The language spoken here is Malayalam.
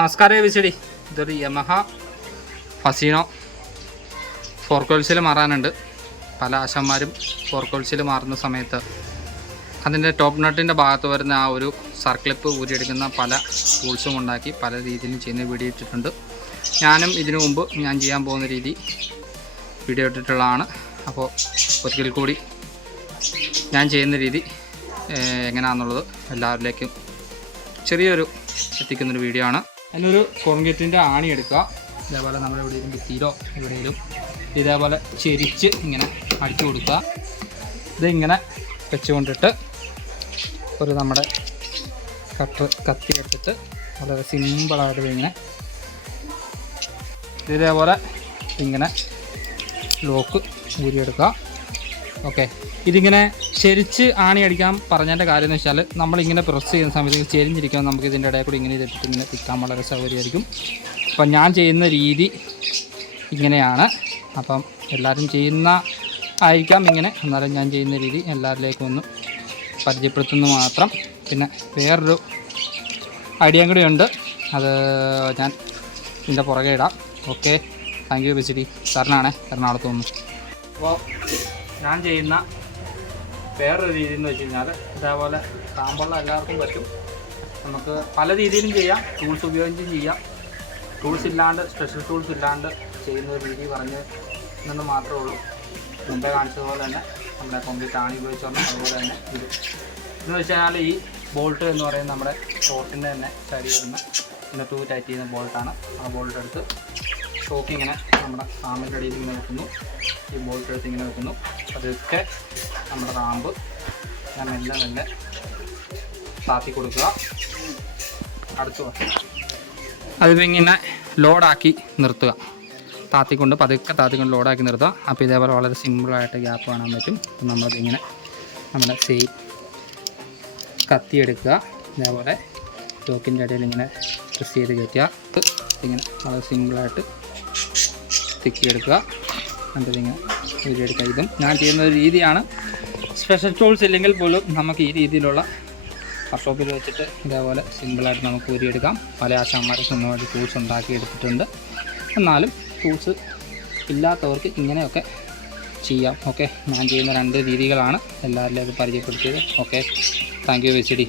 നമസ്കാരം വിസിഡി. ഇതൊരു യമഹ ഫസീനോ ഫോർക്കോൾസിൽ മാറാനുണ്ട്. പല ആശന്മാരും ഫോർക്കോൾസിൽ മാറുന്ന സമയത്ത് അതിൻ്റെ ടോപ്പ് നട്ടിൻ്റെ ഭാഗത്ത് വരുന്ന ആ ഒരു സർക്ലിപ്പ് ഊരിയെടുക്കുന്ന പല ടൂൾസും ഉണ്ടാക്കി പല രീതിയിലും ചെയ്യുന്ന വീഡിയോ ഇട്ടിട്ടുണ്ട്. ഞാനും ഇതിനു മുമ്പ് ഞാൻ ചെയ്യാൻ പോകുന്ന രീതി വീഡിയോ ഇട്ടിട്ടുള്ളതാണ്. അപ്പോൾ ഒരിക്കൽ കൂടി ഞാൻ ചെയ്യുന്ന രീതി എങ്ങനെയാണെന്നുള്ളത് എല്ലാവരിലേക്കും ചെറിയൊരു എത്തിക്കുന്നൊരു വീഡിയോ ആണ്. അതിനൊരു കോൺക്രീറ്റിൻ്റെ ആണി എടുക്കുക. ഇതേപോലെ നമ്മളെവിടെയും ഭിത്തിയിലോ എവിടെയെങ്കിലും ഇതേപോലെ ചെരിച്ച് ഇങ്ങനെ അടിച്ചു കൊടുക്കുക. ഇതിങ്ങനെ വെച്ചുകൊണ്ടിട്ട് ഒരു നമ്മുടെ കത്തി എടുത്തിട്ട് വളരെ സിമ്പിളായിട്ട് ഇങ്ങനെ ഇതേപോലെ ഇങ്ങനെ ലോക്ക് ഊരിയെടുക്കുക. ഓക്കെ, ഇതിങ്ങനെ ചെരിച്ച് ആണി അടിക്കാൻ പറഞ്ഞതിൻ്റെ കാര്യം എന്ന് വെച്ചാൽ നമ്മളിങ്ങനെ പ്രസ് ചെയ്യുന്ന സമയത്ത് ചെരിഞ്ഞിരിക്കുമ്പോൾ നമുക്ക് ഇതിൻ്റെ ഇടയിൽ കൂടി ഇങ്ങനെ ഇട്ടിട്ട് ഇങ്ങനെ തിക്കാൻ വളരെ സൗകര്യമായിരിക്കും. അപ്പം ഞാൻ ചെയ്യുന്ന രീതി ഇങ്ങനെയാണ്. അപ്പം എല്ലാവരും ചെയ്യുന്ന ആയിരിക്കാം ഇങ്ങനെ. എന്നാലും ഞാൻ ചെയ്യുന്ന രീതി എല്ലാവരിലേക്കും ഒന്ന് പരിചയപ്പെടുത്തുന്നു മാത്രം. പിന്നെ വേറൊരു ഐഡിയയും കൂടി ഉണ്ട്, അത് ഞാൻ ഇതിൻ്റെ പുറകെ ഇടാം. Okay, thank you BCD. സാറിനാണ് എറണാകുളത്ത് നിന്ന്. അപ്പോൾ ഞാൻ ചെയ്യുന്ന വേറൊരു രീതി എന്ന് വെച്ച് കഴിഞ്ഞാൽ ഇതേപോലെ സാമ്പുള്ള എല്ലാവർക്കും പറ്റും. നമുക്ക് പല രീതിയിലും ചെയ്യാം. ടൂൾസ് ഉപയോഗിച്ചും ചെയ്യാം. ടൂൾസ് ഇല്ലാണ്ട്, സ്പെഷ്യൽ ടൂൾസ് ഇല്ലാണ്ട് ചെയ്യുന്ന ഒരു രീതി പറഞ്ഞ് നിന്ന് മാത്രമേ ഉള്ളൂ. മുമ്പേ കാണിച്ചതുപോലെ തന്നെ നമ്മുടെ കോൺക്രീറ്റ് ആണി ഉപയോഗിച്ചോണം. അതുപോലെ തന്നെ ഇതെന്ന് വെച്ച് കഴിഞ്ഞാൽ ഈ ബോൾട്ട് എന്ന് പറയുന്നത് നമ്മുടെ ഷോട്ടിൻ്റെ തന്നെ സൈഡിൽ വരുന്ന പിന്നെ ടൈറ്റ് ചെയ്യുന്ന ബോൾട്ടാണ്. ആ ബോൾട്ട് എടുത്ത് ഷോക്ക് ഇങ്ങനെ നമ്മുടെ റാമ്പിൻ്റെ അടിയിൽ ഇങ്ങനെ വെക്കുന്നു. ഈ ബോൾട്ട് എടുത്ത് ഇങ്ങനെ വെക്കുന്നു. അതൊക്കെ നമ്മുടെ റാമ്പ് ഞാൻ മെല്ലെ താത്തി കൊടുക്കുക. അടുത്ത് അതിപ്പോൾ ഇങ്ങനെ ലോഡാക്കി നിർത്തുക. പതുക്കെ താത്തിക്കൊണ്ട് ലോഡാക്കി നിർത്തുക. അപ്പോൾ ഇതേപോലെ വളരെ സിമ്പിളായിട്ട് ഗ്യാപ്പ് കാണാൻ പറ്റും. നമ്മളതിങ്ങനെ നമ്മുടെ സെയിം കത്തിയെടുക്കുക. ഇതേപോലെ ചോക്കിൻ്റെ ഇടയിൽ ഇങ്ങനെ പ്രസ് ചെയ്ത് കയറ്റുക. ഇങ്ങനെ വളരെ സിമ്പിളായിട്ട് തിക്കിയെടുക്കുക. എന്നിട്ടിങ്ങനെ ഊരിയെടുക്കുക. ഇതും ഞാൻ ചെയ്യുന്ന ഒരു രീതിയാണ്. സ്പെഷ്യൽ ടൂൾസ് ഇല്ലെങ്കിൽ പോലും നമുക്ക് ഈ രീതിയിലുള്ള വർക്ക്ഷോപ്പിൽ വെച്ചിട്ട് ഇതേപോലെ സിമ്പിളായിട്ട് നമുക്ക് ഊരിയെടുക്കാം. പല ആശാന്മാരും സ്വന്തമായിട്ട് ടൂൾസ് ഉണ്ടാക്കി എടുത്തിട്ടുണ്ട്. എന്നാലും ടൂൾസ് ഇല്ലാത്തവർക്ക് ഇങ്ങനെയൊക്കെ ചെയ്യാം. ഓക്കെ, ഞാൻ ചെയ്യുന്ന 2 രീതികളാണ് എല്ലാവരിലേക്കും പരിചയപ്പെടുത്തിയത്. Okay, thank you വിസിഡി.